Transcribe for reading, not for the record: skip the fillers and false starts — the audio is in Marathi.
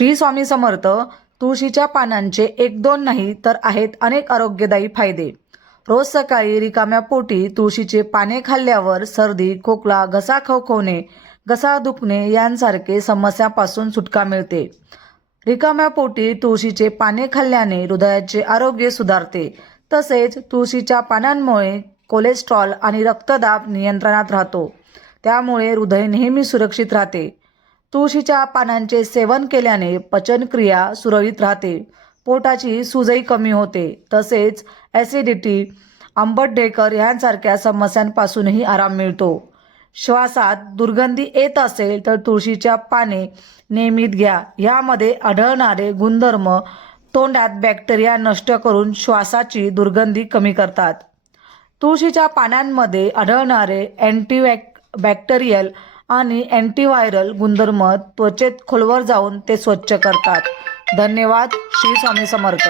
श्री स्वामी समर्थ. तुळशीच्या पानांचे एक दोन नाही तर आहेत अनेक आरोग्यदायी फायदे. रोज सकाळी रिकाम्या पोटी तुळशीचे पाने खाल्ल्यावर सर्दी, खोकला, घसा खवखवणे, घसा दुखणे यांसारखे समस्यांपासून सुटका मिळते. रिकाम्या पोटी तुळशीचे पाने खाल्ल्याने हृदयाचे आरोग्य सुधारते. तसेच तुळशीच्या पानांमुळे कोलेस्ट्रॉल आणि रक्तदाब नियंत्रणात राहतो. त्यामुळे हृदय नेहमी सुरक्षित राहते. तुळशीच्या पानांचे सेवन केल्याने पचनक्रिया सुरळीत राहते. पोटाची सूजही कमी होते. तसेच ॲसिडिटी, आंबट ढेकर यांसारख्या समस्यांपासूनही आराम मिळतो. श्वासात दुर्गंधी येत असेल तर तुळशीच्या पाने नियमित घ्या. यामध्ये आढळणारे गुणधर्म तोंडात बॅक्टेरिया नष्ट करून श्वासाची दुर्गंधी कमी करतात. तुळशीच्या पानांमध्ये आढळणारे बॅक्टेरियल आणि अँटीव्हायरल गुणधर्म त्वचेत खोलवर जाऊन ते स्वच्छ करतात. धन्यवाद. श्री स्वामी समर्थ.